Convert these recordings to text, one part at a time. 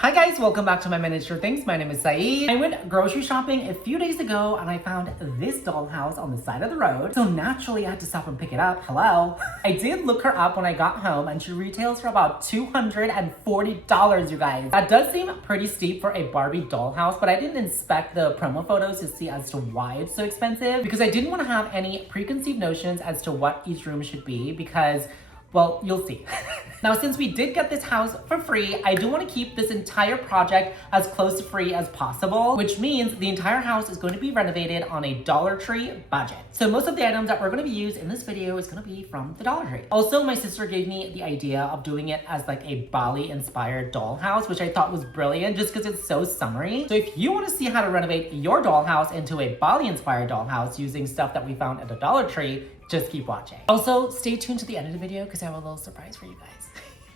Hi guys, welcome back to my miniature things. My name is Saeed. I went grocery shopping a few days ago and I found this dollhouse on the side of the road. So naturally I had to stop and pick it up. Hello. I did look her up when I got home and she retails for about $240, you guys. That does seem pretty steep for a Barbie dollhouse, but I didn't inspect the promo photos to see as to why it's so expensive because I didn't want to have any preconceived notions as to what each room should be because, well, you'll see. Now, since we did get this house for free, I do want to keep this entire project as close to free as possible, which means the entire house is going to be renovated on a Dollar Tree budget. So most of the items that we're going to be used in this video is going to be from the Dollar Tree. Also, my sister gave me the idea of doing it as like a Bali-inspired dollhouse, which I thought was brilliant just because it's so summery. So if you want to see how to renovate your dollhouse into a Bali-inspired dollhouse using stuff that we found at the Dollar Tree, just keep watching. Also, stay tuned to the end of the video because I have a little surprise for you guys.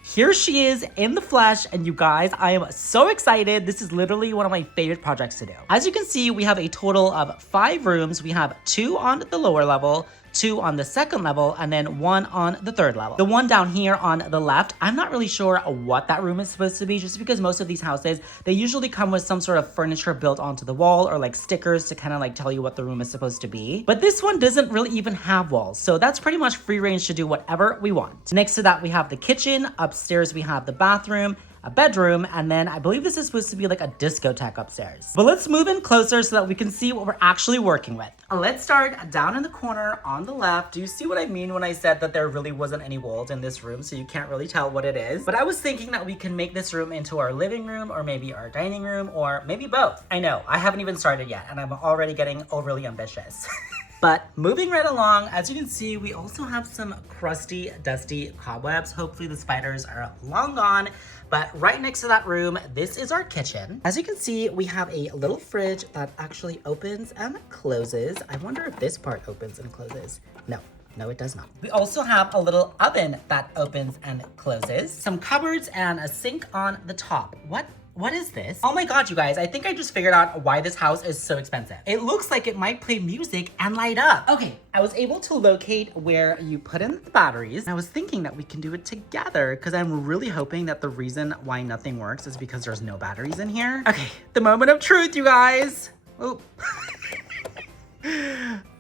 Here she is in the flesh, and you guys, I am so excited. This is literally one of my favorite projects to do. As you can see, we have a total of 5 rooms. We have 2 on the lower level, 2 on the second level, and then 1 on the third level. The one down here on the left, I'm not really sure what that room is supposed to be, just because most of these houses, they usually come with some sort of furniture built onto the wall or like stickers to kind of like tell you what the room is supposed to be. But this one doesn't really even have walls, so that's pretty much free range to do whatever we want. Next to that, we have the kitchen. Upstairs, we have the bathroom, a bedroom, and then I believe this is supposed to be like a discotheque upstairs. But let's move in closer so that we can see what we're actually working with. Let's start down in the corner on the left. Do you see what I mean when I said that there really wasn't any walls in this room, so you can't really tell what it is? But I was thinking that we can make this room into our living room or maybe our dining room or maybe both. I know, I haven't even started yet and I'm already getting overly ambitious. But moving right along, as you can see, we also have some crusty, dusty cobwebs. Hopefully the spiders are long gone. But right next to that room, this is our kitchen. As you can see, we have a little fridge that actually opens and closes. I wonder if this part opens and closes. No, it does not. We also have a little oven that opens and closes. Some cupboards and a sink on the top. What is this? Oh my god, you guys, I think I just figured out why this house is so expensive. It looks like it might play music and light up. Okay, I was able to locate where you put in the batteries. I was thinking that we can do it together because I'm really hoping that the reason why nothing works is because there's no batteries in here. Okay, the moment of truth, you guys. Oh.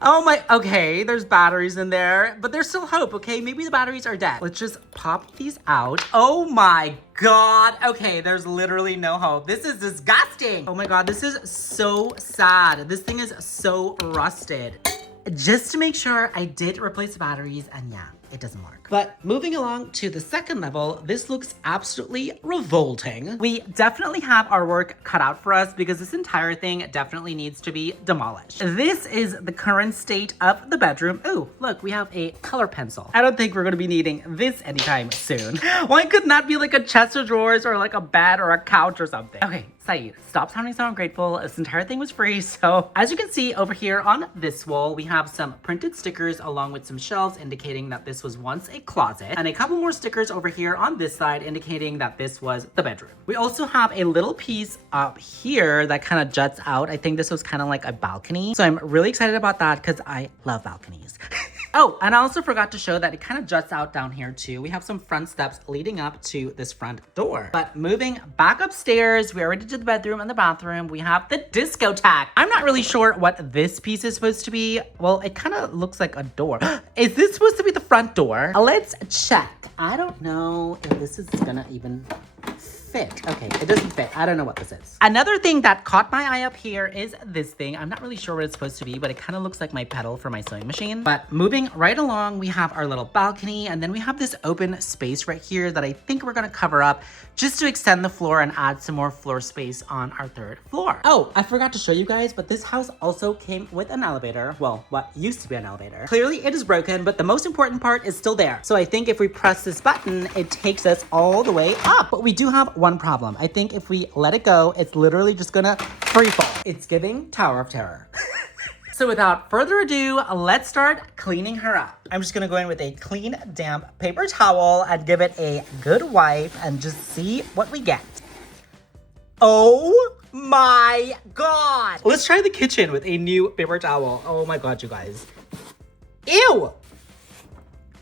Oh my, okay, there's batteries in there, but there's still hope, okay? Maybe the batteries are dead. Let's just pop these out. Oh my god. Okay, there's literally no hope. This is disgusting. Oh my god, this is so sad. This thing is so rusted. Just to make sure, I did replace the batteries, and yeah, it doesn't work. But moving along to the second level, this looks absolutely revolting. We definitely have our work cut out for us because this entire thing definitely needs to be demolished. This is the current state of the bedroom. Oh, look, we have a color pencil. I don't think we're gonna be needing this anytime soon. Why couldn't that be like a chest of drawers or like a bed or a couch or something? Okay, Saeed, stop sounding so ungrateful. This entire thing was free. So as you can see over here on this wall, we have some printed stickers along with some shelves indicating that this was once a closet, and a couple more stickers over here on this side indicating that this was the bedroom. We also have a little piece up here that kind of juts out. I think this was kind of like a balcony. So I'm really excited about that because I love balconies. Oh, and I also forgot to show that it kind of juts out down here too. We have some front steps leading up to this front door. But moving back upstairs, we already did the bedroom and the bathroom. We have the discotheque. I'm not really sure what this piece is supposed to be. Well, it kind of looks like a door. Is this supposed to be the front door? Let's check. I don't know if this is gonna even fit. Okay, it doesn't fit. I don't know what this is. Another thing that caught my eye up here is this thing. I'm not really sure what it's supposed to be, but it kind of looks like my pedal for my sewing machine. But moving right along, we have our little balcony, and then we have this open space right here that I think we're gonna cover up just to extend the floor and add some more floor space on our third floor. Oh, I forgot to show you guys, but this house also came with an elevator. Well, what used to be an elevator. Clearly it is broken, but the most important part is still there. So I think if we press this button, it takes us all the way up. But we do have one problem. I think if we let it go, it's literally just gonna free fall. It's giving Tower of Terror. So without further ado, let's start cleaning her up. I'm just gonna go in with a clean, damp paper towel and give it a good wipe and just see what we get. Oh my god. Let's try the kitchen with a new paper towel. Oh my god, you guys. Ew.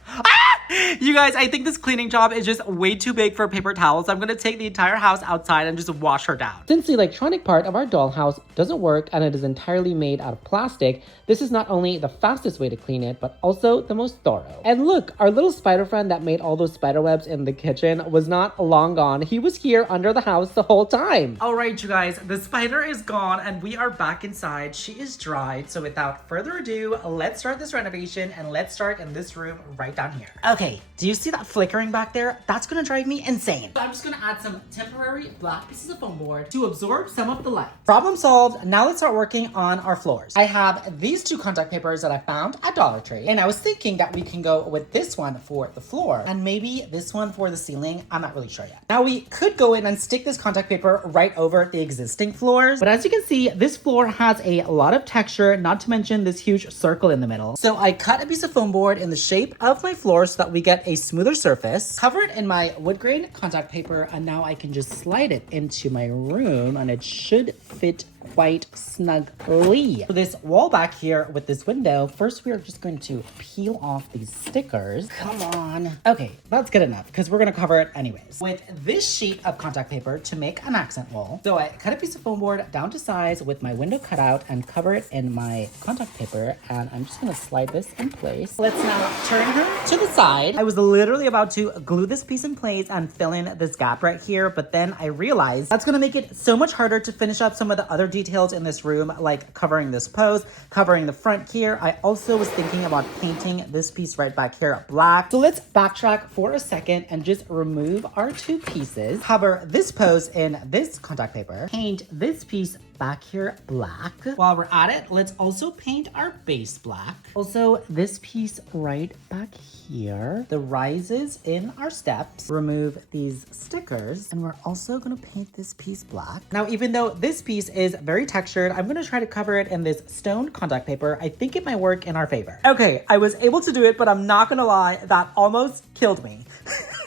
Ah! You guys, I think this cleaning job is just way too big for paper towels. I'm gonna take the entire house outside and just wash her down. Since the electronic part of our dollhouse doesn't work and it is entirely made out of plastic, this is not only the fastest way to clean it, but also the most thorough. And look, our little spider friend that made all those spider webs in the kitchen was not long gone. He was here under the house the whole time. All right, you guys, the spider is gone and we are back inside. She is dried. So without further ado, let's start this renovation and let's start in this room right down here. Okay, do you see that flickering back there? That's gonna drive me insane. So I'm just gonna add some temporary black pieces of foam board to absorb some of the light. Problem solved. Now let's start working on our floors. I have these two contact papers that I found at Dollar Tree, and I was thinking that we can go with this one for the floor and maybe this one for the ceiling. I'm not really sure yet. Now we could go in and stick this contact paper right over the existing floors, but as you can see, this floor has a lot of texture, not to mention this huge circle in the middle. So I cut a piece of foam board in the shape of my floor so that we get a smoother surface, cover it in my wood grain contact paper, and now I can just slide it into my room and it should fit quite snugly. For this wall back here with this window, first we are just going to peel off these stickers. Come on. Okay, that's good enough because we're going to cover it anyways with this sheet of contact paper to make an accent wall. So I cut a piece of foam board down to size with my window cut out and cover it in my contact paper, and I'm just going to slide this in place. Let's now turn her to the side. I was literally about to glue this piece in place and fill in this gap right here, but then I realized that's going to make it so much harder to finish up some of the other details in this room, like covering this post, covering the front here. I also was thinking about painting this piece right back here black. So let's backtrack for a second and just remove our two pieces. Cover this post in this contact paper. Paint this piece back here black. While we're at it, let's also paint our base black. Also, this piece right back here, the rises in our steps. Remove these stickers, and we're also gonna paint this piece black. Now, even though this piece is very textured, I'm gonna try to cover it in this stone contact paper. I think it might work in our favor. Okay, I was able to do it, but I'm not gonna lie, that almost killed me.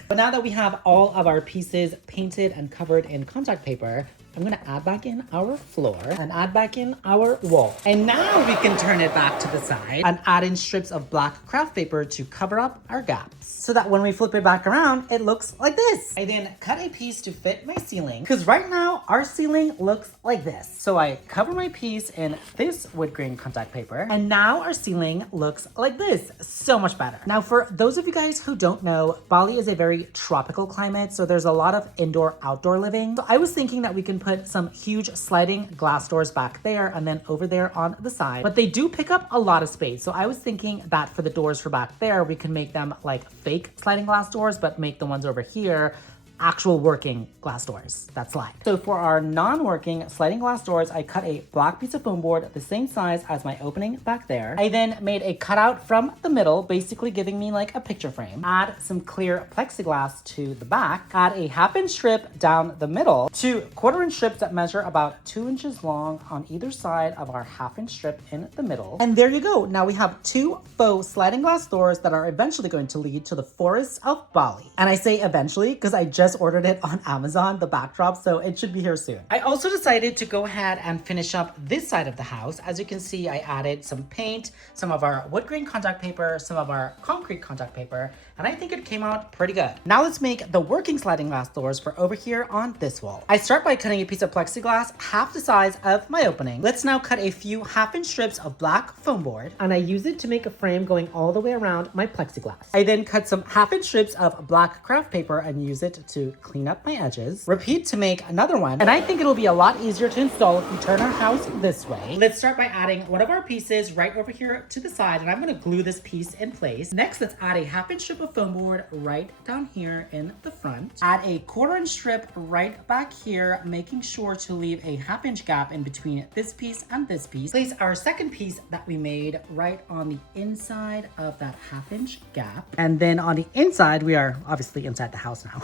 But now that we have all of our pieces painted and covered in contact paper, I'm gonna add back in our floor and add back in our wall. And now we can turn it back to the side and add in strips of black craft paper to cover up our gaps so that when we flip it back around, it looks like this. I then cut a piece to fit my ceiling because right now our ceiling looks like this. So I cover my piece in this wood grain contact paper, and now our ceiling looks like this. So much better. Now, for those of you guys who don't know, Bali is a very tropical climate, so there's a lot of indoor-outdoor living. So I was thinking that we can put some huge sliding glass doors back there and then over there on the side, but they do pick up a lot of space. So I was thinking that for the doors for back there, we can make them like fake sliding glass doors, but make the ones over here actual working glass doors that slide. So for our non-working sliding glass doors, I cut a black piece of foam board the same size as my opening back there. I then made a cutout from the middle, basically giving me like a picture frame. Add some clear plexiglass to the back. Add a 1/2 inch strip down the middle. 2 1/4 inch strips that measure about 2 inches long on either side of our 1/2 inch strip in the middle. And there you go. Now we have 2 faux sliding glass doors that are eventually going to lead to the forests of Bali. And I say eventually because I just ordered it on Amazon, the backdrop, so it should be here soon. I also decided to go ahead and finish up this side of the house. As you can see, I added some paint, some of our wood grain contact paper, some of our concrete contact paper, and I think it came out pretty good. Now let's make the working sliding glass doors for over here on this wall. I start by cutting a piece of plexiglass half the size of my opening. Let's now cut a few 1/2 inch strips of black foam board, and I use it to make a frame going all the way around my plexiglass. I then cut some 1/2 inch strips of black craft paper and use it to clean up my edges. Repeat to make another one, and I think it'll be a lot easier to install if we turn our house this way. Let's start by adding one of our pieces right over here to the side, and I'm gonna glue this piece in place. Next, let's add a 1/2 inch strip of foam board right down here in the front. Add a 1/4 inch strip right back here, making sure to leave a 1/2 inch gap in between this piece and this piece. Place our second piece that we made right on the inside of that 1/2 inch gap. And then on the inside, we are obviously inside the house now.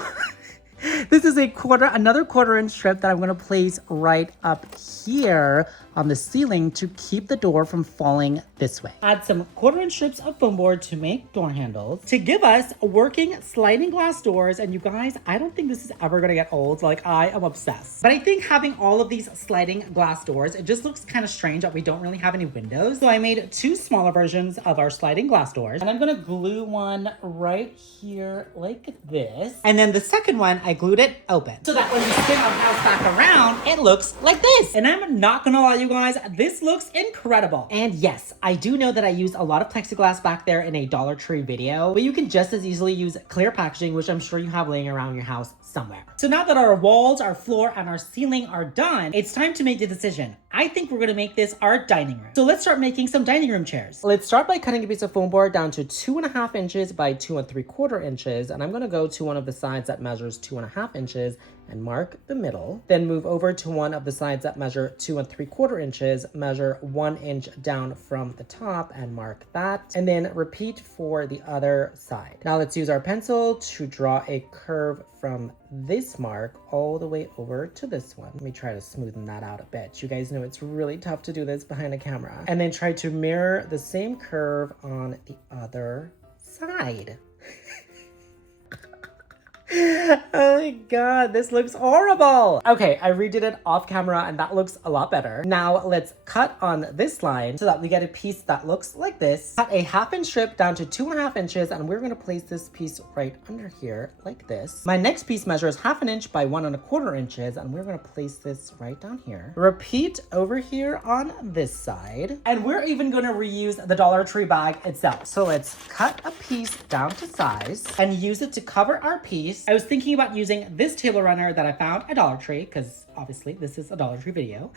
This is another 1/4 inch strip that I'm gonna place right up here on the ceiling to keep the door from falling this way. Add some 1/4 inch strips of foam board to make door handles to give us working sliding glass doors. And you guys, I don't think this is ever gonna get old. Like, I am obsessed. But I think having all of these sliding glass doors, it just looks kind of strange that we don't really have any windows. So I made 2 smaller versions of our sliding glass doors, and I'm gonna glue one right here like this. And then the second one, I glued it open so that when we spin our house back around, it looks like this. And I'm not gonna lie, you guys, this looks incredible. And yes, I do know that I used a lot of plexiglass back there in a Dollar Tree video, but you can just as easily use clear packaging, which I'm sure you have laying around your house somewhere. So now that our walls, our floor, and our ceiling are done, it's time to make the decision. I think we're gonna make this our dining room. So let's start making some dining room chairs. Let's start by cutting a piece of foam board down to 2.5 inches by 2 3/4 inches. And I'm gonna go to one of the sides that measures 2.5 inches and mark the middle. Then move over to one of the sides that measure 2 3/4 inches, measure 1 inch down from the top and mark that. And then repeat for the other side. Now let's use our pencil to draw a curve from this mark all the way over to this one. Let me try to smoothen that out a bit. You guys know it's really tough to do this behind a camera. And then try to mirror the same curve on the other side. Oh my god, this looks horrible. Okay, I redid it off camera and that looks a lot better. Now let's cut on this line so that we get a piece that looks like this. Cut a 1/2 inch strip down to 2.5 inches and we're gonna place this piece right under here like this. My next piece measures 1/2 inch by 1 1/4 inches and we're gonna place this right down here. Repeat over here on this side. And we're even gonna reuse the Dollar Tree bag itself. So let's cut a piece down to size and use it to cover our piece. I was thinking about using this table runner that I found at Dollar Tree because obviously this is a Dollar Tree video.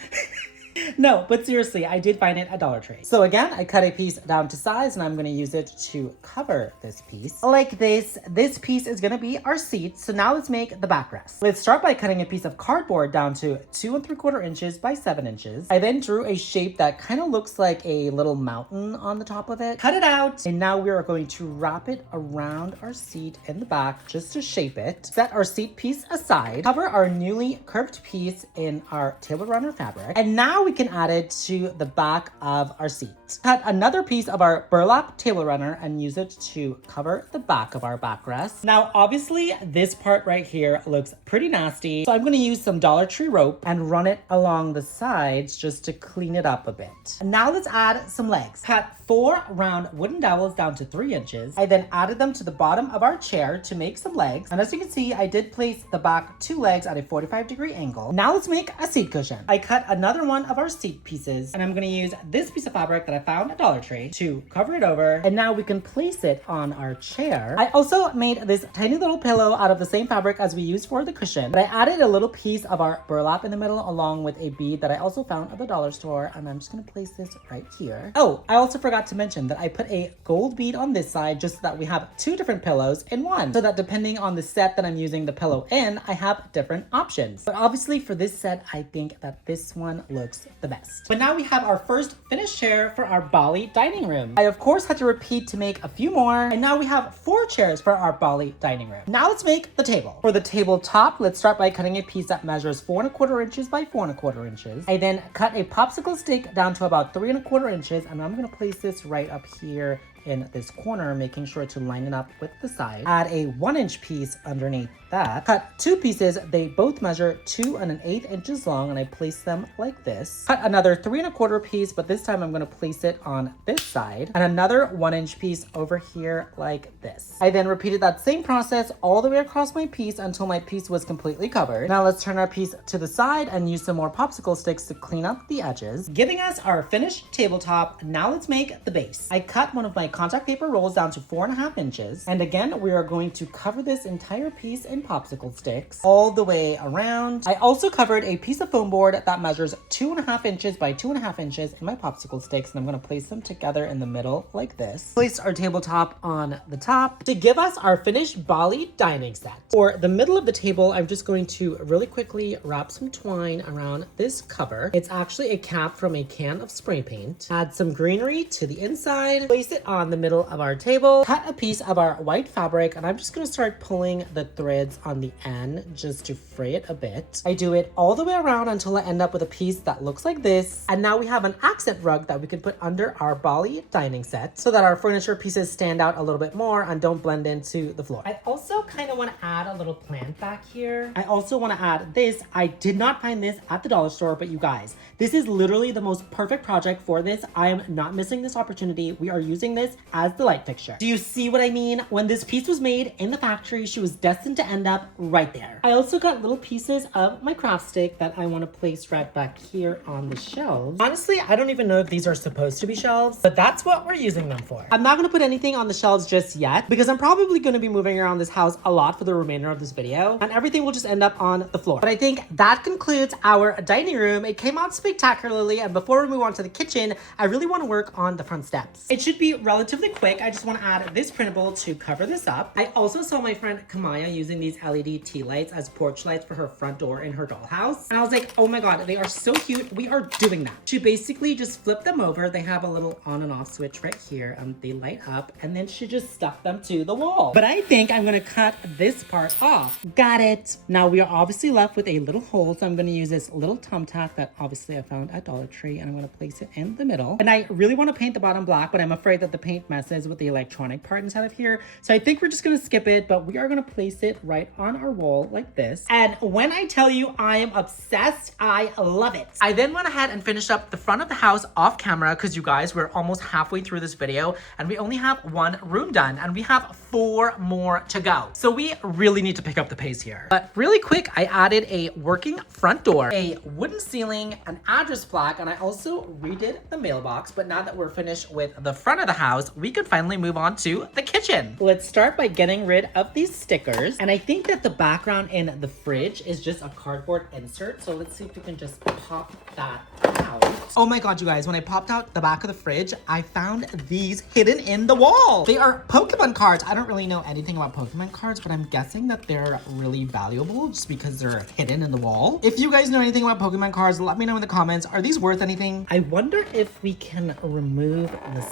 No, but seriously, I did find it at Dollar Tree. So again, I cut a piece down to size and I'm gonna use it to cover this piece. Like this. This piece is gonna be our seat. So now let's make the backrest. Let's start by cutting a piece of cardboard down to 2 3/4 inches by 7 inches. I then drew a shape that kind of looks like a little mountain on the top of it. Cut it out. And now we are going to wrap it around our seat in the back just to shape it. Set our seat piece aside. Cover our newly curved piece in our table runner fabric. And now we can add it to the back of our seat. Cut another piece of our burlap table runner and use it to cover the back of our backrest. Now, obviously, this part right here looks pretty nasty. So I'm going to use some Dollar Tree rope and run it along the sides just to clean it up a bit. Now let's add some legs. Cut 4 round wooden dowels down to 3 inches. I then added them to the bottom of our chair to make some legs. And as you can see, I did place the back 2 legs at a 45-degree angle. Now let's make a seat cushion. I cut another one of our seat pieces and I'm going to use this piece of fabric that I found at Dollar Tree to cover it over. And now we can place it on our chair. I also made this tiny little pillow out of the same fabric as we used for the cushion, but I added a little piece of our burlap in the middle along with a bead that I also found at the dollar store. And I'm just going to place this right here. Oh, I also forgot to mention that I put a gold bead on this side just so that we have 2 different pillows in one, so that depending on the set that I'm using the pillow in, I have different options. But obviously for this set, I think that this one looks the best. But now we have our first finished chair for our Bali dining room. I of course had to repeat to make a few more, and now we have 4 chairs for our Bali dining room. Now let's make the table. For the tabletop, let's start by cutting a piece that measures 4 1/4 inches by 4 1/4 inches. I then cut a popsicle stick down to about 3 1/4 inches, and I'm gonna place this right up here in this corner, making sure to line it up with the side. Add a 1 inch piece underneath that. Cut 2 pieces. They both measure 2 1/8 inches long, and I place them like this. Cut another 3 1/4 piece, but this time I'm going to place it on this side, and another 1 inch piece over here like this. I then repeated that same process all the way across my piece until my piece was completely covered. Now let's turn our piece to the side and use some more popsicle sticks to clean up the edges, giving us our finished tabletop. Now let's make the base. I cut one of my contact paper rolls down to 4 1/2 inches. And again, we are going to cover this entire piece in popsicle sticks all the way around. I also covered a piece of foam board that measures 2 1/2 inches by 2 1/2 inches in my popsicle sticks. And I'm going to place them together in the middle like this. Place our tabletop on the top to give us our finished Bali dining set. For the middle of the table, I'm just going to really quickly wrap some twine around this cover. It's actually a cap from a can of spray paint. Add some greenery to the inside. Place it on on the middle of our table, cut a piece of our white fabric, and I'm just gonna start pulling the threads on the end just to fray it a bit. I do it all the way around until I end up with a piece that looks like this. And now we have an accent rug that we can put under our Bali dining set so that our furniture pieces stand out a little bit more and don't blend into the floor. I also kind of want to add a little plant back here. I also want to add this. I did not find this at the dollar store, but you guys, this is literally the most perfect project for this. I am not missing this opportunity. We are using this as the light fixture. Do you see what I mean? When this piece was made in the factory, she was destined to end up right there. I also got little pieces of my craft stick that I want to place right back here on the shelves. Honestly, I don't even know if these are supposed to be shelves, but that's what we're using them for. I'm not going to put anything on the shelves just yet because I'm probably going to be moving around this house a lot for the remainder of this video, and everything will just end up on the floor. But I think that concludes our dining room. It came out spectacularly, and before we move on to the kitchen, I really want to work on the front steps. It should be relatively quick. I just want to add this printable to cover this up. I also saw my friend Kamaya using these LED tea lights as porch lights for her front door in her dollhouse, and I was like, oh my god, they are so cute. We are doing that. She basically just flipped them over. They have a little on and off switch right here, and they light up, and then she just stuck them to the wall. But I think I'm gonna cut this part off. Got it. Now we are obviously left with a little hole, so I'm gonna use this little thumbtack that obviously I found at Dollar Tree, and I'm gonna place it in the middle. And I really want to paint the bottom black, but I'm afraid that the paint messes with the electronic part inside of here, so I think we're just gonna skip it, but we are gonna place it right on our wall like this. And when I tell you I am obsessed, I love it. I then went ahead and finished up the front of the house off camera because you guys, we're almost halfway through this video and we only have one room done and we have 4 more to go. So we really need to pick up the pace here. But really quick, I added a working front door, a wooden ceiling, an address plaque, and I also redid the mailbox. But now that we're finished with the front of the house, we can finally move on to the kitchen. Let's start by getting rid of these stickers. And I think that the background in the fridge is just a cardboard insert. So let's see if we can just pop that out. Oh my god, you guys, when I popped out the back of the fridge, I found these hidden in the wall. They are Pokemon cards. I don't really know anything about Pokemon cards, but I'm guessing that they're really valuable just because they're hidden in the wall. If you guys know anything about Pokemon cards, let me know in the comments. Are these worth anything? I wonder if we can remove the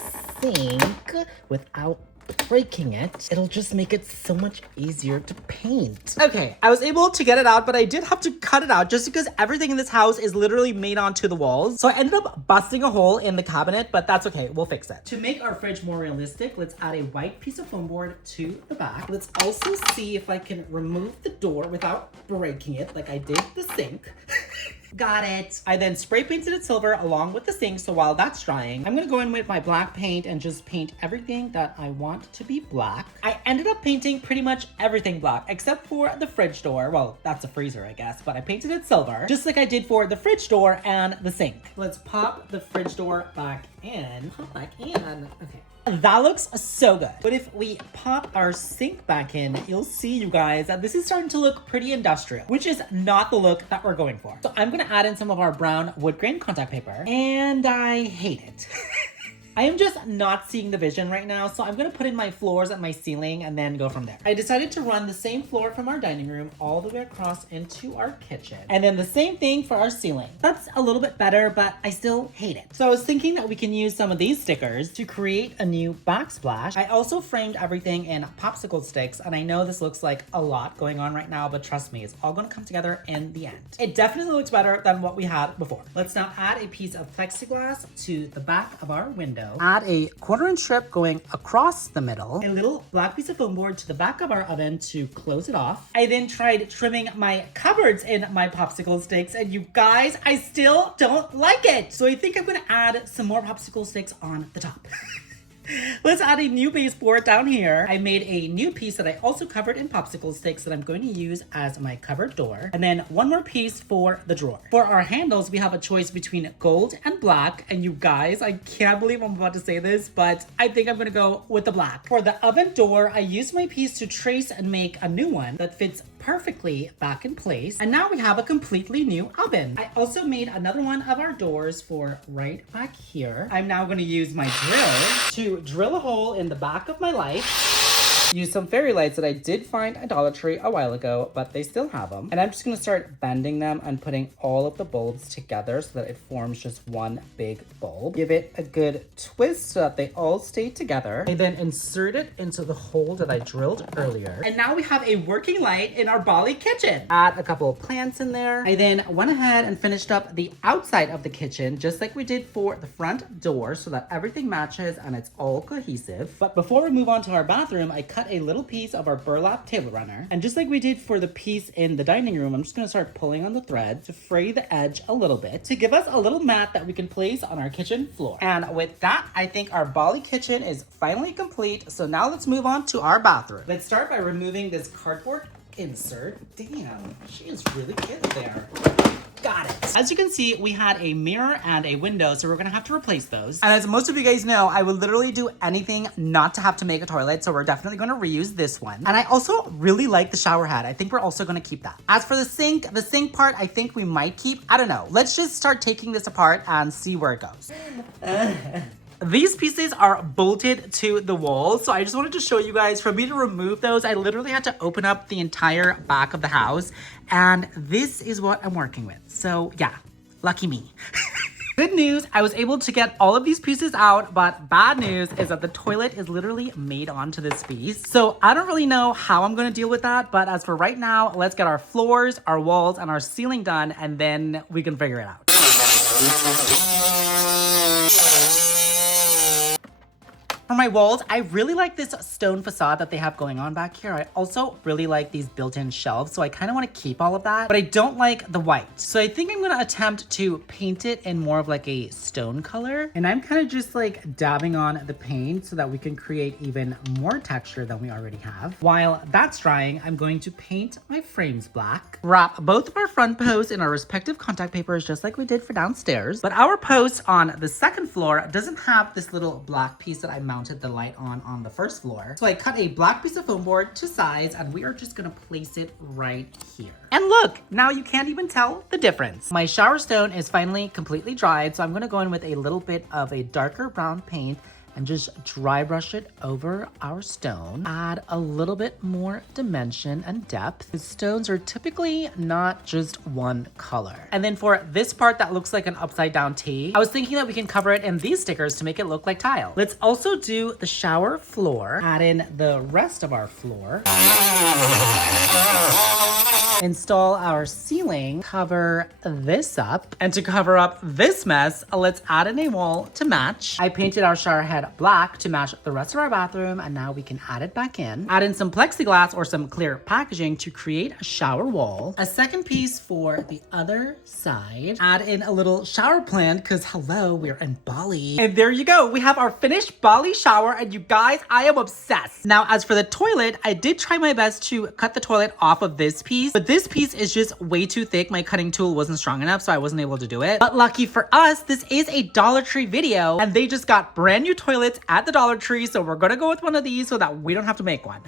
sink without breaking it. It'll just make it so much easier to paint. Okay, I was able to get it out, but I did have to cut it out just because everything in this house is literally made onto the walls. So I ended up busting a hole in the cabinet, but that's okay. We'll fix it. To make our fridge more realistic, let's add a white piece of foam board to the back. Let's also see if I can remove the door without breaking it like I did the sink. Got it. I then spray painted it silver along with the sink, so while that's drying, I'm gonna go in with my black paint and just paint everything that I want to be black. I ended up painting pretty much everything black except for the fridge door. Well, that's a freezer, I guess, but I painted it silver, just like I did for the fridge door and the sink. Let's pop the fridge door back in. Pop back in. Okay. That looks so good. But if we pop our sink back in, you'll see, you guys, that this is starting to look pretty industrial, which is not the look that we're going for. So I'm gonna add in some of our brown wood grain contact paper, and I hate it. I am just not seeing the vision right now, so I'm gonna put in my floors and my ceiling and then go from there. I decided to run the same floor from our dining room all the way across into our kitchen. And then the same thing for our ceiling. That's a little bit better, but I still hate it. So I was thinking that we can use some of these stickers to create a new backsplash. I also framed everything in popsicle sticks, and I know this looks like a lot going on right now, but trust me, it's all gonna come together in the end. It definitely looks better than what we had before. Let's now add a piece of plexiglass to the back of our window. Add a 1/4-inch strip going across the middle, a little black piece of foam board to the back of our oven to close it off. I then tried trimming my cupboards in my popsicle sticks, and you guys, I still don't like it. So I think I'm gonna add some more popsicle sticks on the top. Let's add a new baseboard down here. I made a new piece that I also covered in popsicle sticks that I'm going to use as my cupboard door. And then one more piece for the drawer. For our handles, we have a choice between gold and black. And you guys, I can't believe I'm about to say this, but I think I'm gonna go with the black. For the oven door, I used my piece to trace and make a new one that fits perfectly back in place. And now we have a completely new oven. I also made another one of our doors for right back here. I'm now gonna use my drill to drill a hole in the back of my light. Use some fairy lights that I did find at Dollar Tree a while ago, but they still have them. And I'm just gonna start bending them and putting all of the bulbs together so that it forms just one big bulb. Give it a good twist so that they all stay together. I then insert it into the hole that I drilled earlier. And now we have a working light in our Bali kitchen. Add a couple of plants in there. I then went ahead and finished up the outside of the kitchen, just like we did for the front door, so that everything matches and it's all cohesive. But before we move on to our bathroom, I cut a little piece of our burlap table runner. And just like we did for the piece in the dining room, I'm just gonna start pulling on the thread to fray the edge a little bit to give us a little mat that we can place on our kitchen floor. And with that, I think our Bali kitchen is finally complete. So now let's move on to our bathroom. Let's start by removing this cardboard insert. Damn, she is really good there. Got it. As you can see, we had a mirror and a window, so we're gonna have to replace those. And as most of you guys know, I would literally do anything not to have to make a toilet, so we're definitely gonna reuse this one. And I also really like the shower head. I think we're also gonna keep that. As for the sink part, I think we might keep. I don't know. Let's just start taking this apart and see where it goes. These pieces are bolted to the wall, so I just wanted to show you guys. For me to remove those, I literally had to open up the entire back of the house, and this is what I'm working with. So yeah, lucky me. Good news, I was able to get all of these pieces out, but bad news is that the toilet is literally made onto this piece. So I don't really know how I'm gonna deal with that, but as for right now, let's get our floors, our walls, and our ceiling done, and then we can figure it out. For my walls, I really like this stone facade that they have going on back here. I also really like these built-in shelves, so I kind of want to keep all of that, but I don't like the white. So I think I'm going to attempt to paint it in more of like a stone color. And I'm kind of just like dabbing on the paint so that we can create even more texture than we already have. While that's drying, I'm going to paint my frames black. Wrap both of our front posts in our respective contact papers, just like we did for downstairs. But our post on the second floor doesn't have this little black piece that I mounted the light on the first floor. So I cut a black piece of foam board to size, and we are just gonna place it right here. And look, now you can't even tell the difference. My shower stone is finally completely dried, so I'm gonna go in with a little bit of a darker brown paint and just dry brush it over our stone. Add a little bit more dimension and depth. The stones are typically not just one color. And then for this part that looks like an upside down T, I was thinking that we can cover it in these stickers to make it look like tile. Let's also do the shower floor, add in the rest of our floor. Install our ceiling, cover this up, and to cover up this mess, let's add in a wall to match. I painted our shower head black to match the rest of our bathroom, and now we can add it back in. Add in some plexiglass or some clear packaging to create a shower wall. A second piece for the other side. Add in a little shower plant, because hello, we're in Bali. And there you go, we have our finished Bali shower, and you guys, I am obsessed. Now, as for the toilet, I did try my best to cut the toilet off of this piece, but this piece is just way too thick. My cutting tool wasn't strong enough, so I wasn't able to do it. But lucky for us, this is a Dollar Tree video, and they just got brand new toilets at the Dollar Tree, so we're gonna go with one of these so that we don't have to make one.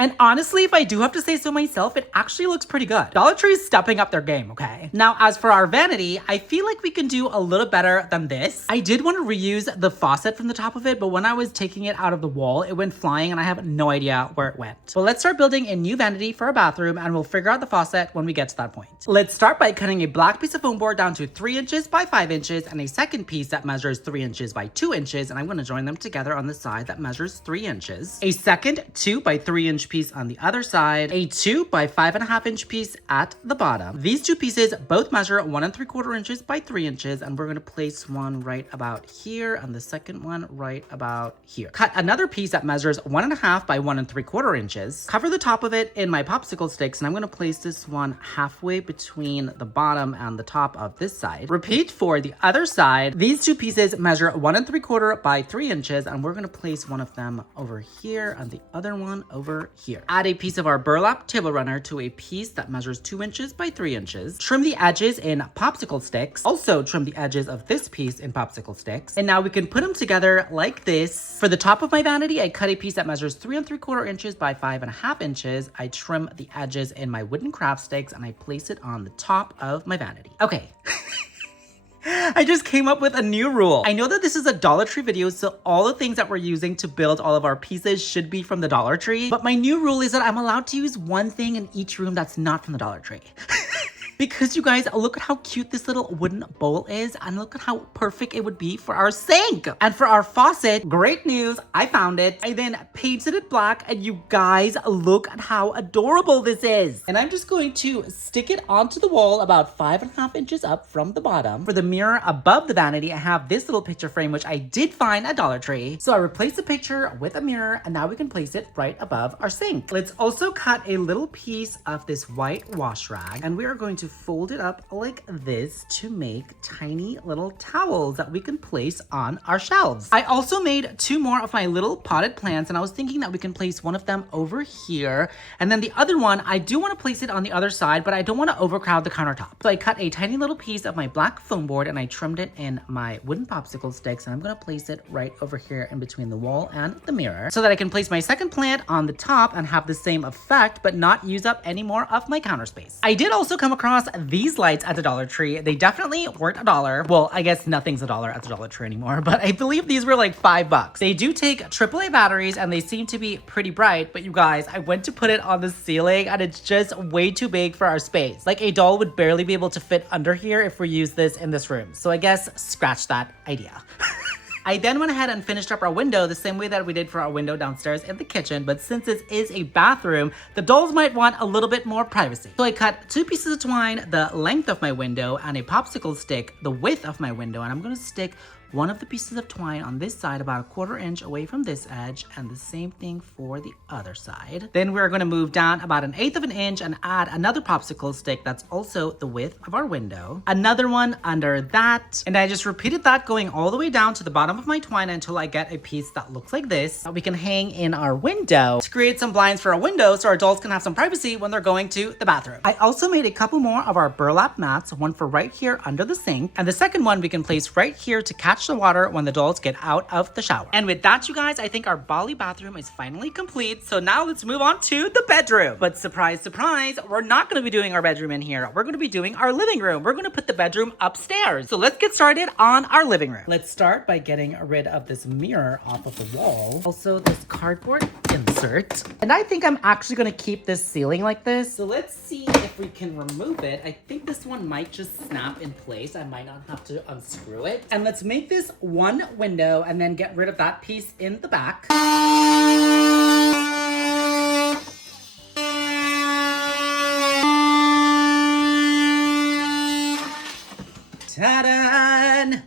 And honestly, if I do have to say so myself, it actually looks pretty good. Dollar Tree is stepping up their game, okay? Now, as for our vanity, I feel like we can do a little better than this. I did want to reuse the faucet from the top of it, but when I was taking it out of the wall, it went flying and I have no idea where it went. Well, let's start building a new vanity for our bathroom, and we'll figure out the faucet when we get to that point. Let's start by cutting a black piece of foam board down to 3 inches by 5 inches and a second piece that measures 3 inches by 2 inches, and I'm going to join them together on the side that measures 3 inches. A second 2 by 3 inch piece on the other side, a 2 by 5.5 inch piece at the bottom. These two pieces both measure 1 3/4 inches by 3 inches, and we're going to place one right about here and the second one right about here. Cut another piece that measures 1.5 by 1 3/4 inches. Cover the top of it in my popsicle sticks, and I'm going to place this one halfway between the bottom and the top of this side. Repeat for the other side. These two pieces measure 1 3/4 by 3 inches, and we're going to place one of them over here and the other one over here. Add a piece of our burlap table runner to a piece that measures 2 inches by 3 inches. Trim the edges in popsicle sticks. Also trim the edges of this piece in popsicle sticks. And now we can put them together like this. For the top of my vanity, I cut a piece that measures 3 3/4 inches by 5.5 inches. I trim the edges in my wooden craft sticks and I place it on the top of my vanity. Okay. I just came up with a new rule. I know that this is a Dollar Tree video, so all the things that we're using to build all of our pieces should be from the Dollar Tree. But my new rule is that I'm allowed to use one thing in each room that's not from the Dollar Tree. Because you guys, look at how cute this little wooden bowl is, and look at how perfect it would be for our sink. And for our faucet, great news, I found it. I then painted it black, and you guys, look at how adorable this is. And I'm just going to stick it onto the wall about 5.5 inches up from the bottom. For the mirror above the vanity, I have this little picture frame, which I did find at Dollar Tree. So I replaced the picture with a mirror, and now we can place it right above our sink. Let's also cut a little piece of this white wash rag, and we are going to fold it up like this to make tiny little towels that we can place on our shelves. I also made 2 more of my little potted plants, and I was thinking that we can place one of them over here, and then the other one, I do want to place it on the other side, but I don't want to overcrowd the countertop. So I cut a tiny little piece of my black foam board and I trimmed it in my wooden popsicle sticks, and I'm going to place it right over here in between the wall and the mirror so that I can place my second plant on the top and have the same effect, but not use up any more of my counter space. I did also come across these lights at the Dollar Tree. They definitely weren't $1. Well, I guess nothing's $1 at the Dollar Tree anymore, but I believe these were like $5. They do take AAA batteries and they seem to be pretty bright, but you guys, I went to put it on the ceiling and it's just way too big for our space. Like a doll would barely be able to fit under here if we use this in this room. So I guess scratch that idea. I then went ahead and finished up our window the same way that we did for our window downstairs in the kitchen, but since this is a bathroom, the dolls might want a little bit more privacy. So I cut 2 pieces of twine, the length of my window, and a popsicle stick, the width of my window, and I'm gonna stick one of the pieces of twine on this side about 1/4 inch away from this edge, and the same thing for the other side. Then we're going to move down about 1/8 of an inch and add another popsicle stick that's also the width of our window. Another one under that, and I just repeated that going all the way down to the bottom of my twine until I get a piece that looks like this that we can hang in our window to create some blinds for our window so our dolls can have some privacy when they're going to the bathroom. I also made a couple more of our burlap mats, one for right here under the sink, and the second one we can place right here to catch the water when the dolls get out of the shower. And with that, you guys, I think our Bali bathroom is finally complete. So now let's move on to the bedroom. But surprise, surprise, we're not going to be doing our bedroom in here. We're going to be doing our living room. We're going to put the bedroom upstairs. So let's get started on our living room. Let's start by getting rid of this mirror off of the wall. Also this cardboard insert. And I think I'm actually going to keep this ceiling like this. So let's see if we can remove it. I think this one might just snap in place. I might not have to unscrew it. And let's make this one window and then get rid of that piece in the back. Ta-da!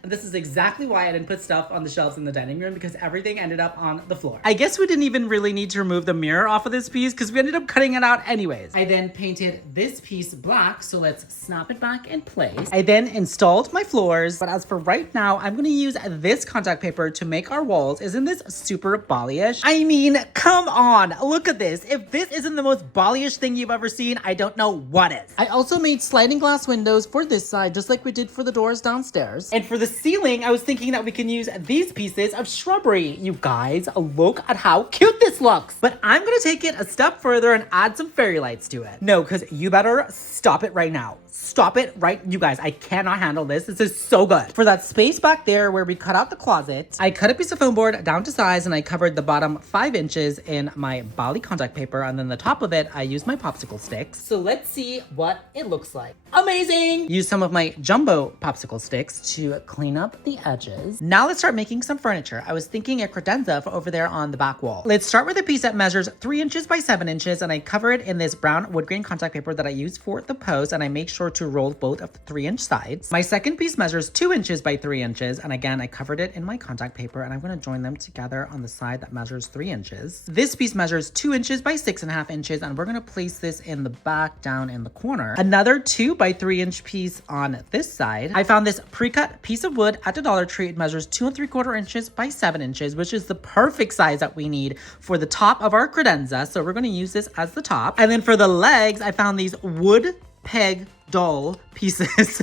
This is exactly why I didn't put stuff on the shelves in the dining room, because everything ended up on the floor. I guess we didn't even really need to remove the mirror off of this piece because we ended up cutting it out anyways. I then painted this piece black, so let's snap it back in place. I then installed my floors, but as for right now, I'm gonna use this contact paper to make our walls. Isn't this super Bali-ish? I mean, come on, look at this. If this isn't the most Bali-ish thing you've ever seen, I don't know what is. I also made sliding glass windows for this side, just like we did for the doors downstairs. And for the ceiling, I was thinking that we can use these pieces of shrubbery. You guys, look at how cute this looks. But I'm gonna take it a step further and add some fairy lights to it. No, because you better stop it right now. Stop it right, you guys, I cannot handle this. This is so good. For that space back there where we cut out the closet, I cut a piece of foam board down to size and I covered the bottom 5 inches in my Bali contact paper, and then the top of it, I used my popsicle sticks. So let's see what it looks like. Amazing! Use some of my jumbo popsicle sticks to clean up the edges. Now let's start making some furniture. I was thinking a credenza for over there on the back wall. Let's start with a piece that measures 3 inches by 7 inches, and I cover it in this brown wood grain contact paper that I use for the post, and I make sure to roll both of the 3-inch sides. My second piece measures 2 inches by 3 inches, and again, I covered it in my contact paper, and I'm going to join them together on the side that measures 3 inches. This piece measures 2 inches by 6.5 inches, and we're going to place this in the back down in the corner. Another 2 by 3 inch piece on this side. I found this pre-cut piece of wood at the Dollar Tree. It measures 2 3/4 inches by 7 inches, which is the perfect size that we need for the top of our credenza. So we're going to use this as the top. And then for the legs, I found these wood peg doll pieces.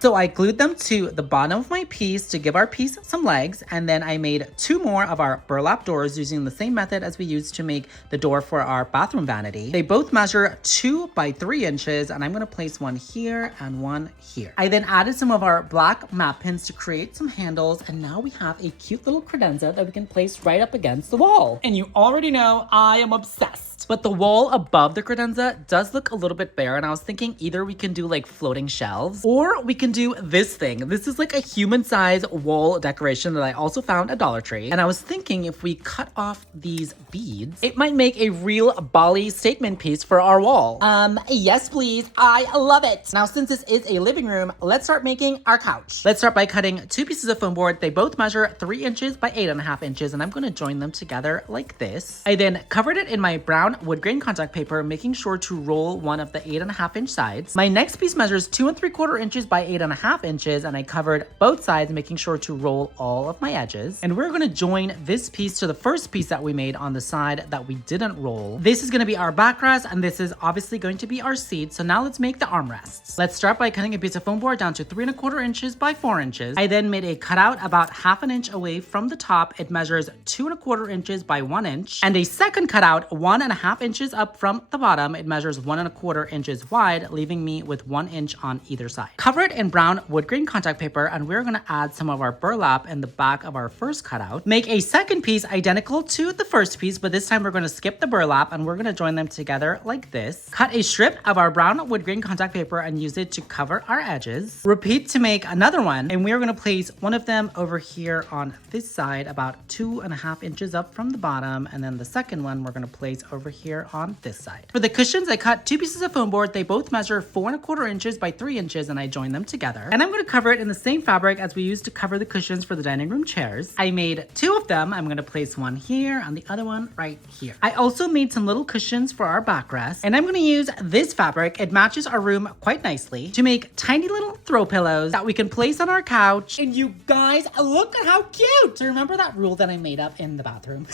So I glued them to the bottom of my piece to give our piece some legs, and then I made 2 more of our burlap doors using the same method as we used to make the door for our bathroom vanity. They both measure 2 by 3 inches, and I'm gonna place one here and one here. I then added some of our black map pins to create some handles, and now we have a cute little credenza that we can place right up against the wall. And you already know I am obsessed. But the wall above the credenza does look a little bit bare, and I was thinking either we can do like floating shelves or we can do this thing. This is like a human-sized wall decoration that I also found at Dollar Tree. And I was thinking if we cut off these beads, it might make a real Bali statement piece for our wall. Yes, please. I love it. Now, since this is a living room, let's start making our couch. Let's start by cutting 2 pieces of foam board. They both measure 3 inches by 8.5 inches, and I'm gonna join them together like this. I then covered it in my brown wood grain contact paper, making sure to roll one of the 8.5-inch sides. My next piece measures 2 3/4 inches by 8.5 inches, and I covered both sides, making sure to roll all of my edges. And we're gonna join this piece to the first piece that we made on the side that we didn't roll. This is gonna be our backrest, and this is obviously going to be our seat. So now let's make the armrests. Let's start by cutting a piece of foam board down to 3 1/4 inches by 4 inches. I then made a cutout about 1/2 inch away from the top. It measures 2 1/4 inches by 1 inch, and a second cutout 1.5 inches up from the bottom. It measures 1 1/4 inches wide, leaving me with 1 inch on either side. Cover it in brown wood grain contact paper, and we're gonna add some of our burlap in the back of our first cutout. Make a second piece identical to the first piece, but this time we're gonna skip the burlap and we're gonna join them together like this. Cut a strip of our brown wood grain contact paper and use it to cover our edges. Repeat to make another one, and we're gonna place one of them over here on this side about 2.5 inches up from the bottom, and then the second one we're gonna place over here on this side. For the cushions, I cut 2 pieces of foam board. They both measure 4 1/4 inches by 3 inches, and I joined them together. And I'm gonna cover it in the same fabric as we used to cover the cushions for the dining room chairs. I made 2 of them. I'm gonna place one here and the other one right here. I also made some little cushions for our backrest, and I'm gonna use this fabric. It matches our room quite nicely to make tiny little throw pillows that we can place on our couch. And you guys, look at how cute! So remember that rule that I made up in the bathroom?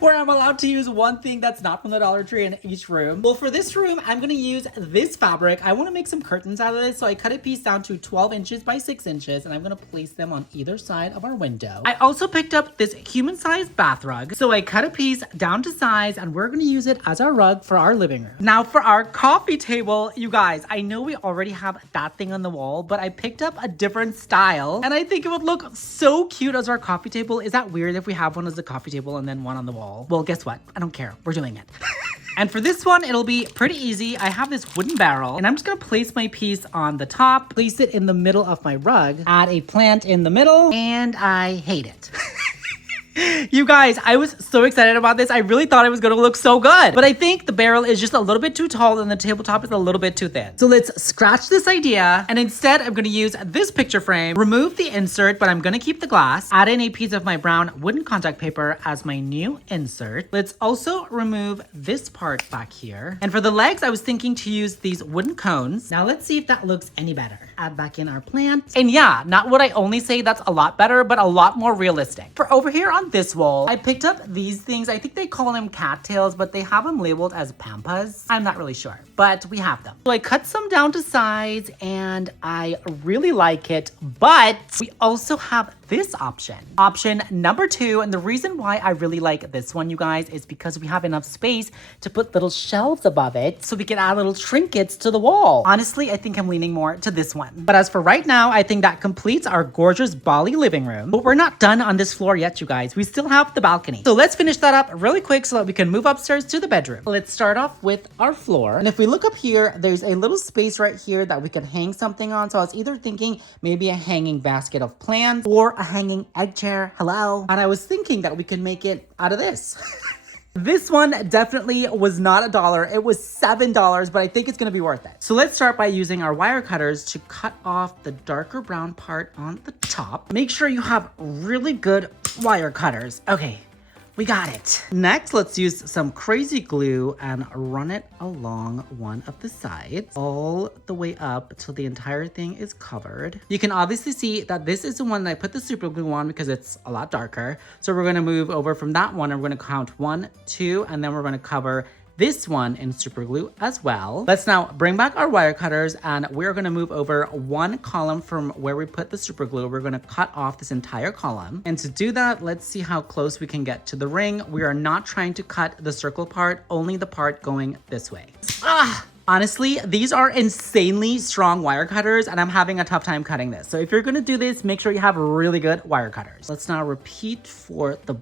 Where I'm allowed to use one thing that's not from the Dollar Tree in each room. Well, for this room, I'm gonna use this fabric. I wanna make some curtains out of this, so I cut a piece down to 12 inches by 6 inches, and I'm gonna place them on either side of our window. I also picked up this human-sized bath rug, so I cut a piece down to size, and we're gonna use it as our rug for our living room. Now, for our coffee table, you guys, I know we already have that thing on the wall, but I picked up a different style, and I think it would look so cute as our coffee table. Is that weird if we have one as a coffee table and then one on the wall? Well, guess what? I don't care. We're doing it. And for this one, it'll be pretty easy. I have this wooden barrel, and I'm just gonna place my piece on the top, place it in the middle of my rug, add a plant in the middle, and I hate it. You guys, I was so excited about this. I really thought it was gonna look so good. But I think the barrel is just a little bit too tall and the tabletop is a little bit too thin. So let's scratch this idea. And instead, I'm gonna use this picture frame, remove the insert, but I'm gonna keep the glass, add in a piece of my brown wooden contact paper as my new insert. Let's also remove this part back here. And for the legs, I was thinking to use these wooden cones. Now let's see if that looks any better. Add back in our plant. And yeah, not what I only say that's a lot better, but a lot more realistic. For over here on this wall, I picked up these things. I think they call them cattails, but they have them labeled as pampas. I'm not really sure, but we have them. So I cut some down to size, and I really like it, but we also have this option. Option number 2, and the reason why I really like this one, you guys, is because we have enough space to put little shelves above it so we can add little trinkets to the wall. Honestly, I think I'm leaning more to this one. But as for right now, I think that completes our gorgeous Bali living room. But we're not done on this floor yet, you guys. We still have the balcony. So let's finish that up really quick so that we can move upstairs to the bedroom. Let's start off with our floor. And if we look up here, there's a little space right here that we can hang something on. So I was either thinking maybe a hanging basket of plants or a hanging egg chair. Hello. And I was thinking that we can make it out of this. This one definitely was not $1. It was $7, but I think it's gonna be worth it. So let's start by using our wire cutters to cut off the darker brown part on the top. Make sure you have really good wire cutters. Okay, we got it. Next, let's use some crazy glue and run it along one of the sides all the way up till the entire thing is covered. You can obviously see that this is the one that I put the super glue on because it's a lot darker. So we're gonna move over from that one and we're gonna count 1, 2, and then we're gonna cover this one in super glue as well. Let's now bring back our wire cutters and we're gonna move over one column from where we put the super glue. We're gonna cut off this entire column. And to do that, let's see how close we can get to the ring. We are not trying to cut the circle part, only the part going this way. Honestly, these are insanely strong wire cutters and I'm having a tough time cutting this. So if you're gonna do this, make sure you have really good wire cutters. Let's now repeat for the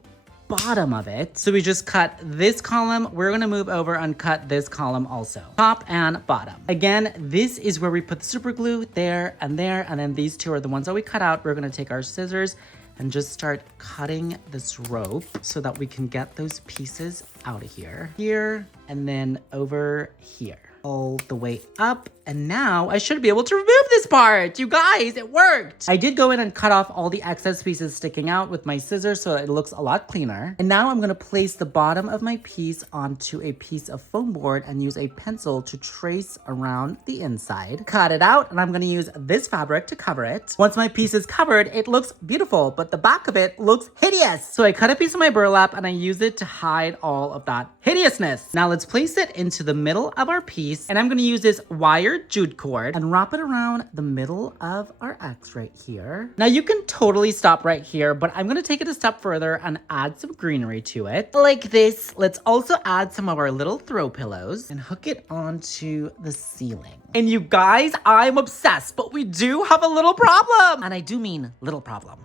bottom of it. So we just cut this column. We're gonna move over and cut this column also. Top and bottom. Again, this is where we put the super glue there, and then these two are the ones that we cut out. We're gonna take our scissors and just start cutting this rope so that we can get those pieces out of here. Here, and then over here. All the way up, and now I should be able to remove this part. You guys, it worked. I did go in and cut off all the excess pieces sticking out with my scissors so it looks a lot cleaner. And now I'm gonna place the bottom of my piece onto a piece of foam board and use a pencil to trace around the inside. Cut it out, and I'm gonna use this fabric to cover it. Once my piece is covered, it looks beautiful, but the back of it looks hideous. So I cut a piece of my burlap and I use it to hide all of that hideousness. Now let's place it into the middle of our piece. And I'm gonna use this wired jute cord and wrap it around the middle of our X right here. Now you can totally stop right here, but I'm gonna take it a step further and add some greenery to it. Like this. Let's also add some of our little throw pillows and hook it onto the ceiling. And you guys, I'm obsessed, but we do have a little problem. And I do mean little problem.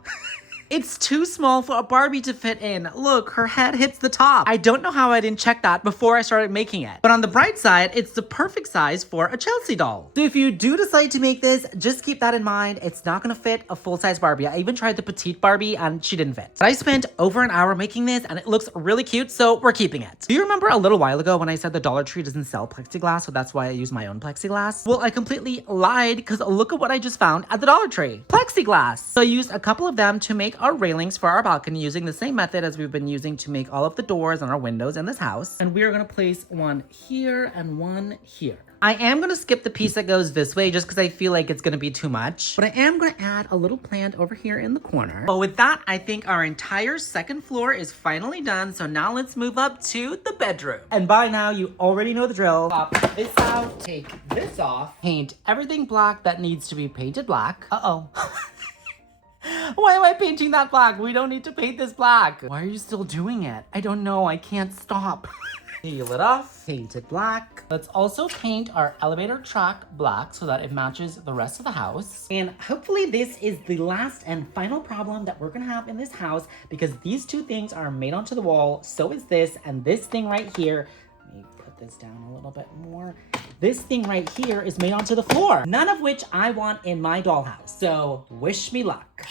It's too small for a Barbie to fit in. Look, her head hits the top. I don't know how I didn't check that before I started making it. But on the bright side, it's the perfect size for a Chelsea doll. So if you do decide to make this, just keep that in mind. It's not gonna fit a full-size Barbie. I even tried the petite Barbie and she didn't fit. But I spent over an hour making this and it looks really cute, so we're keeping it. Do you remember a little while ago when I said the Dollar Tree doesn't sell plexiglass, so that's why I use my own plexiglass? Well, I completely lied because look at what I just found at the Dollar Tree. Plexiglass. So I used a couple of them to make our railings for our balcony using the same method as we've been using to make all of the doors and our windows in this house. And we're gonna place one here and one here. I am gonna skip the piece that goes this way just because I feel like it's gonna be too much. But I am gonna add a little plant over here in the corner. But with that, I think our entire second floor is finally done. So now let's move up to the bedroom. And by now, you already know the drill. Pop this out, take this off, paint everything black that needs to be painted black. Uh-oh. Why am I painting that black? We don't need to paint this black. Why are you still doing it? I don't know. I can't stop. Peel it off, paint it black. Let's also paint our elevator track black so that it matches the rest of the house. And hopefully this is the last and final problem that we're gonna have in this house because these two things are made onto the wall. So is this, and this thing right here. Let me put this down a little bit more. This thing right here is made onto the floor, none of which I want in my dollhouse. So wish me luck.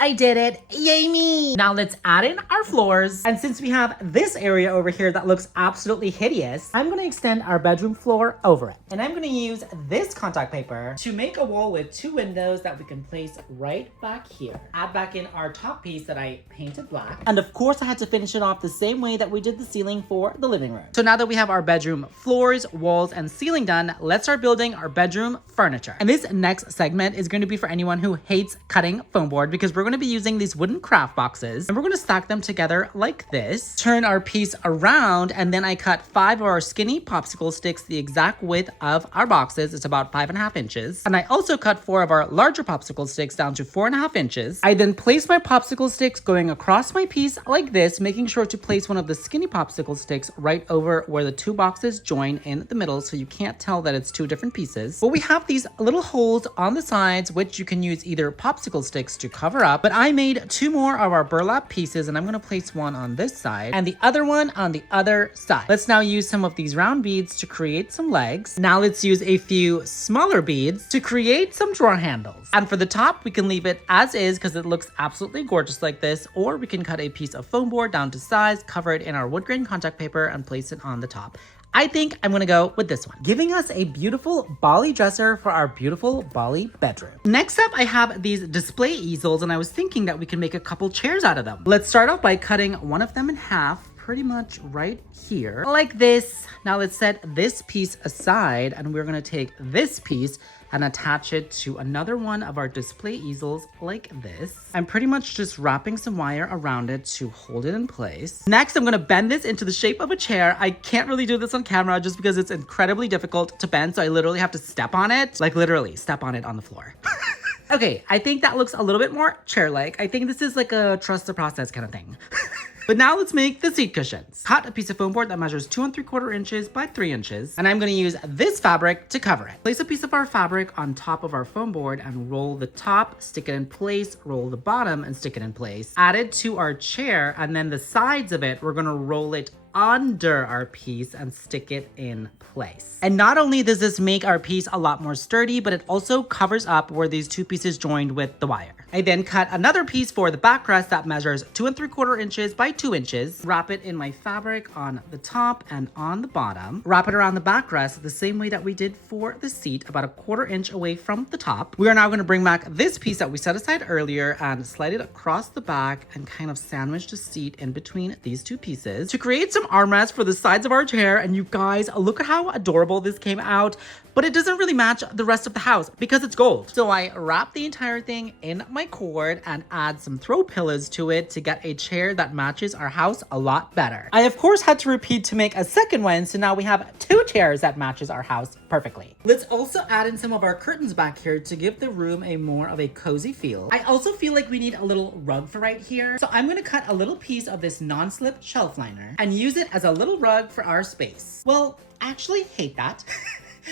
I did it. Yay me. Now let's add in our floors. And since we have this area over here that looks absolutely hideous, I'm gonna extend our bedroom floor over it. And I'm gonna use this contact paper to make a wall with two windows that we can place right back here. Add back in our top piece that I painted black. And of course I had to finish it off the same way that we did the ceiling for the living room. So now that we have our bedroom floors, walls, and ceiling done, let's start building our bedroom furniture. And this next segment is going to be for anyone who hates cutting foam board because we're going to be using these wooden craft boxes and we're going to stack them together like this. Turn our piece around and then I cut 5 of our skinny popsicle sticks the exact width of our boxes. It's about 5.5 inches. And I also cut 4 of our larger popsicle sticks down to 4.5 inches. I then place my popsicle sticks going across my piece like this, making sure to place one of the skinny popsicle sticks right over where the two boxes join in the middle so you can't tell that it's two different pieces. But we have these little holes on the sides which you can use either popsicle sticks to cover up, but I made 2 more of our burlap pieces and I'm going to place one on this side and the other one on the other side. Let's now use some of these round beads to create some legs. Now let's use a few smaller beads to create some drawer handles. And for the top, we can leave it as is because it looks absolutely gorgeous like this, or we can cut a piece of foam board down to size, cover it in our wood grain contact paper and place it on the top. I think I'm gonna go with this one, giving us a beautiful Bali dresser for our beautiful Bali bedroom. Next up, I have these display easels and I was thinking that we can make a couple chairs out of them. Let's start off by cutting one of them in half, pretty much right here, like this. Now let's set this piece aside, and we're gonna take this piece and attach it to another one of our display easels like this. I'm pretty much just wrapping some wire around it to hold it in place. Next, I'm gonna bend this into the shape of a chair. I can't really do this on camera just because it's incredibly difficult to bend, so I literally have to step on it, like literally step on it on the floor. Okay, I think that looks a little bit more chair-like. I think this is like a trust the process kind of thing. But now let's make the seat cushions. Cut a piece of foam board that measures 2 3/4 inches by 3 inches. And I'm gonna use this fabric to cover it. Place a piece of our fabric on top of our foam board and roll the top, stick it in place, roll the bottom and stick it in place. Add it to our chair, and then the sides of it, we're gonna roll it under our piece and stick it in place. And not only does this make our piece a lot more sturdy, but it also covers up where these two pieces joined with the wire. I then cut another piece for the backrest that measures 2 3/4 inches by 2 inches. Wrap it in my fabric on the top and on the bottom. Wrap it around the backrest the same way that we did for the seat, about 1/4 inch away from the top. We are now gonna bring back this piece that we set aside earlier and slide it across the back and kind of sandwich the seat in between these two pieces to create some armrests for the sides of our chair. And you guys, look at how adorable this came out. But it doesn't really match the rest of the house because it's gold. So I wrap the entire thing in my cord and add some throw pillows to it to get a chair that matches our house a lot better. I of course had to repeat to make a second one, so now we have 2 chairs that matches our house perfectly. Let's also add in some of our curtains back here to give the room a more of a cozy feel. I also feel like we need a little rug for right here. So I'm gonna cut a little piece of this non-slip shelf liner and use it as a little rug for our space. Well, I actually hate that.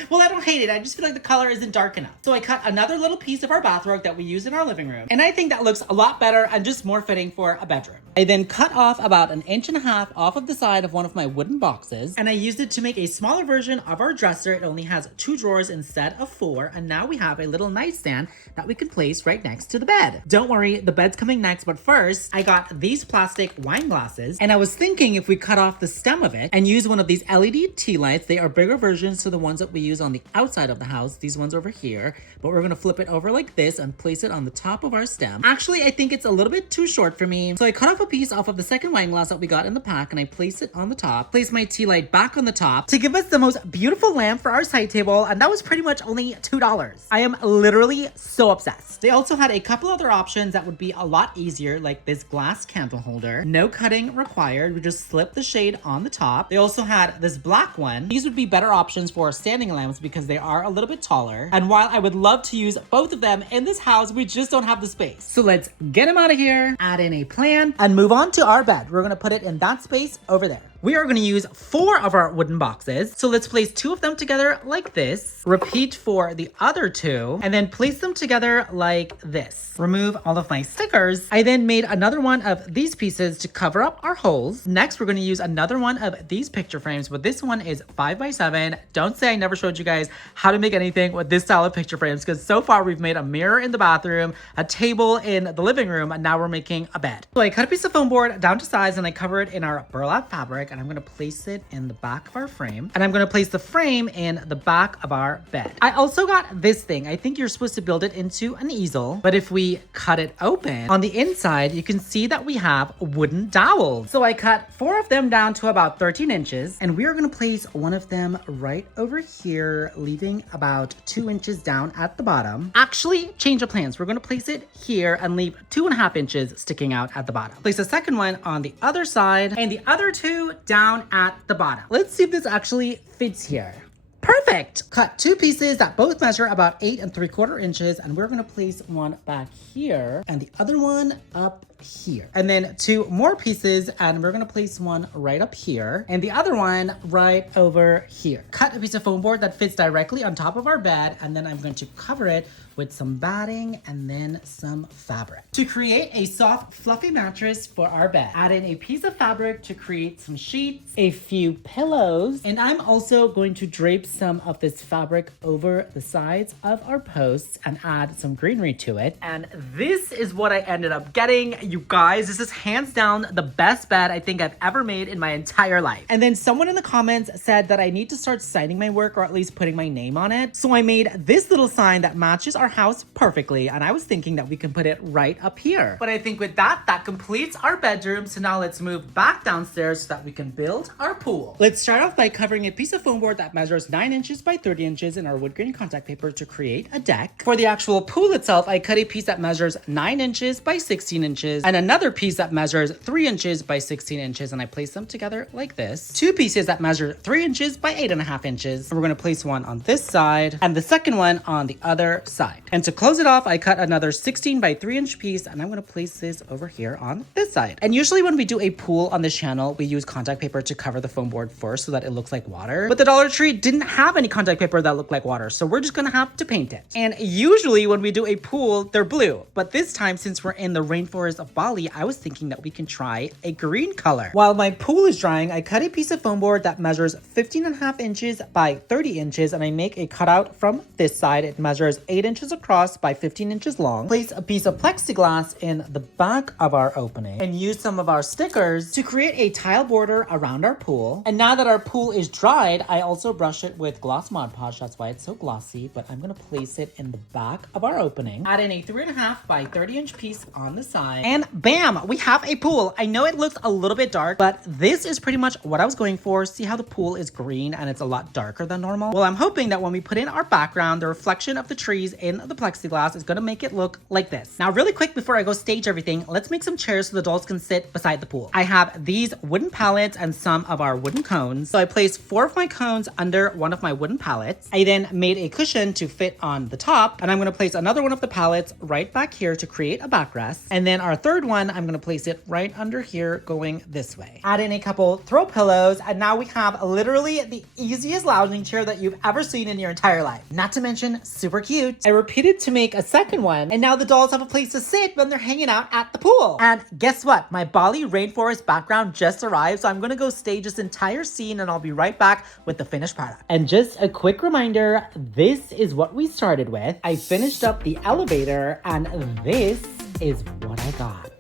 Well, I don't hate it. I just feel like the color isn't dark enough. So I cut another little piece of our bath rug that we use in our living room. And I think that looks a lot better and just more fitting for a bedroom. I then cut off about 1.5 inches off of the side of one of my wooden boxes. And I used it to make a smaller version of our dresser. It only has 2 drawers instead of 4. And now we have a little nightstand that we can place right next to the bed. Don't worry, the bed's coming next. But first, I got these plastic wine glasses. And I was thinking if we cut off the stem of it and use one of these LED tea lights, they are bigger versions to the ones that we use on the outside of the house, these ones over here, but we're gonna flip it over like this and place it on the top of our stem. Actually, I think it's a little bit too short for me, so I cut off a piece off of the second wine glass that we got in the pack and I place it on the top, place my tea light back on the top to give us the most beautiful lamp for our side table, and that was pretty much only $2. I am literally so obsessed. They also had a couple other options that would be a lot easier, like this glass candle holder. No cutting required, we just slip the shade on the top. They also had this black one. These would be better options for standing lamps because they are a little bit taller. And while I would love to use both of them in this house, we just don't have the space. So let's get them out of here, add in a plan, and move on to our bed. We're gonna put it in that space over there. We are gonna use 4 of our wooden boxes. So let's place 2 of them together like this. Repeat for the other 2, and then place them together like this. Remove all of my stickers. I then made another one of these pieces to cover up our holes. Next, we're gonna use another one of these picture frames, but this one is 5x7. Don't say I never showed you guys how to make anything with this style of picture frames, because so far we've made a mirror in the bathroom, a table in the living room, and now we're making a bed. So I cut a piece of foam board down to size and I cover it in our burlap fabric, and I'm gonna place it in the back of our frame, and I'm gonna place the frame in the back of our bed. I also got this thing. I think you're supposed to build it into an easel, but if we cut it open, on the inside, you can see that we have wooden dowels. So I cut 4 of them down to about 13 inches, and we are gonna place one of them right over here, leaving about 2 inches down at the bottom. Actually, change of plans. We're gonna place it here and leave 2.5 inches sticking out at the bottom. Place a second one on the other side and the other 2 down at the bottom. Let's see if this actually fits here. Perfect! Cut 2 pieces that both measure about 8 3/4 inches, and we're gonna place one back here and the other one up here. And then 2 more pieces, and we're gonna place one right up here and the other one right over here. Cut a piece of foam board that fits directly on top of our bed, and then I'm going to cover it with some batting and then some fabric. To create a soft, fluffy mattress for our bed, add in a piece of fabric to create some sheets, a few pillows, and I'm also going to drape some of this fabric over the sides of our posts and add some greenery to it. And this is what I ended up getting. you guys, this is hands down the best bed I think I've ever made in my entire life. And then someone in the comments said that I need to start signing my work, or at least putting my name on it. So I made this little sign that matches our house perfectly, and I was thinking that we can put it right up here. But I think with that completes our bedroom. So now let's move back downstairs so that we can build our pool. Let's start off by covering a piece of foam board that measures 9 inches by 30 inches in our wood grain contact paper to create a deck. For the actual pool itself, I cut a piece that measures 9 inches by 16 inches and another piece that measures 3 inches by 16 inches, and I place them together like this. 2 pieces that measure 3 inches by 8.5 inches. And we're gonna place one on this side and the second one on the other side. And to close it off, I cut another 16 by 3 inch piece, and I'm gonna place this over here on this side. And usually when we do a pool on this channel, we use contact paper to cover the foam board first so that it looks like water. But the Dollar Tree didn't have any contact paper that looked like water, so we're just gonna have to paint it. And usually when we do a pool, they're blue. But this time, since we're in the rainforest of Bali, I was thinking that we can try a green color. While my pool is drying, I cut a piece of foam board that measures 15.5 inches by 30 inches, and I make a cutout from this side. It measures 8 inches across by 15 inches long. Place a piece of plexiglass in the back of our opening and use some of our stickers to create a tile border around our pool. And now that our pool is dried, I also brush it with gloss Mod Podge. That's why it's so glossy, but I'm gonna place it in the back of our opening. Add in a 3.5 by 30 inch piece on the side, and bam, we have a pool. I know it looks a little bit dark, but this is pretty much what I was going for. See how the pool is green and it's a lot darker than normal? Well, I'm hoping that when we put in our background, the reflection of the trees in the plexiglass is gonna make it look like this. Now, really quick before I go stage everything, let's make some chairs so the dolls can sit beside the pool. I have these wooden pallets and some of our wooden cones. So I placed 4 of my cones under one of my wooden pallets. I then made a cushion to fit on the top, and I'm gonna place another one of the pallets right back here to create a backrest. And then our third one, I'm gonna place it right under here going this way. Add in a couple throw pillows, and now we have literally the easiest lounging chair that you've ever seen in your entire life. Not to mention super cute. I repeated to make a second one, and now the dolls have a place to sit when they're hanging out at the pool. And guess what? My Bali rainforest background just arrived, so I'm gonna go stage this entire scene and I'll be right back with the finished product. And just a quick reminder, this is what we started with. I finished up the elevator, and this is what I got.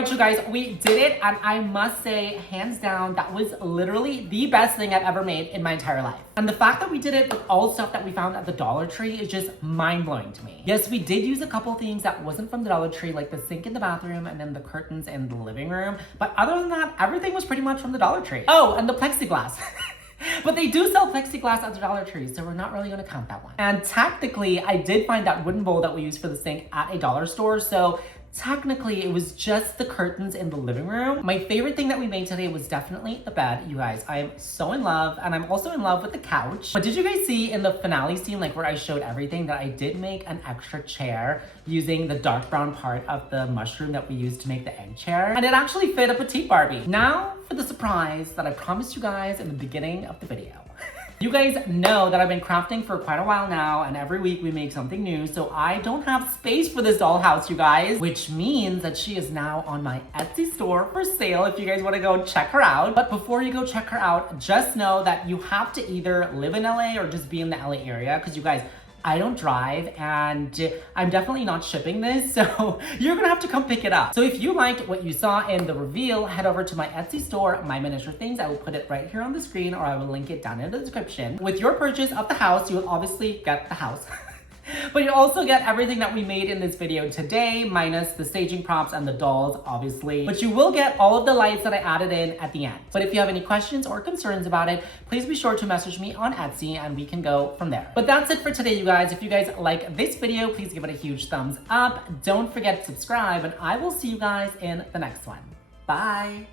right, you guys, we did it, and I must say, hands down, that was literally the best thing I've ever made in my entire life. And the fact that we did it with all stuff that we found at the Dollar Tree is just mind-blowing to me. Yes, we did use a couple things that wasn't from the Dollar Tree, like the sink in the bathroom and then the curtains in the living room. But other than that, everything was pretty much from the Dollar Tree. Oh, and the plexiglass. But they do sell plexiglass at the Dollar Tree, so we're not really gonna count that one. And technically, I did find that wooden bowl that we used for the sink at a dollar store, so technically it was just the curtains in the living room. My favorite thing that we made today was definitely the bed, you guys. I am so in love, and I'm also in love with the couch. But did you guys see in the finale scene, like where I showed everything, that I did make an extra chair using the dark brown part of the mushroom that we used to make the egg chair? And it actually fit a petite Barbie. Now for the surprise that I promised you guys in the beginning of the video. You guys know that I've been crafting for quite a while now, and every week we make something new, so I don't have space for this dollhouse, you guys, which means that she is now on my Etsy store for sale if you guys want to go check her out. But before you go check her out, just know that you have to either live in LA or just be in the LA area, because you guys, I don't drive, and I'm definitely not shipping this, so you're gonna have to come pick it up. So if you liked what you saw in the reveal, head over to my Etsy store, My Miniature Things. I will put it right here on the screen, or I will link it down in the description. With your purchase of the house, you will obviously get the house. But you also get everything that we made in this video today, minus the staging props and the dolls, obviously. But you will get all of the lights that I added in at the end. But if you have any questions or concerns about it, please be sure to message me on Etsy and we can go from there. But that's it for today, you guys. If you guys like this video, please give it a huge thumbs up. Don't forget to subscribe, and I will see you guys in the next one. Bye.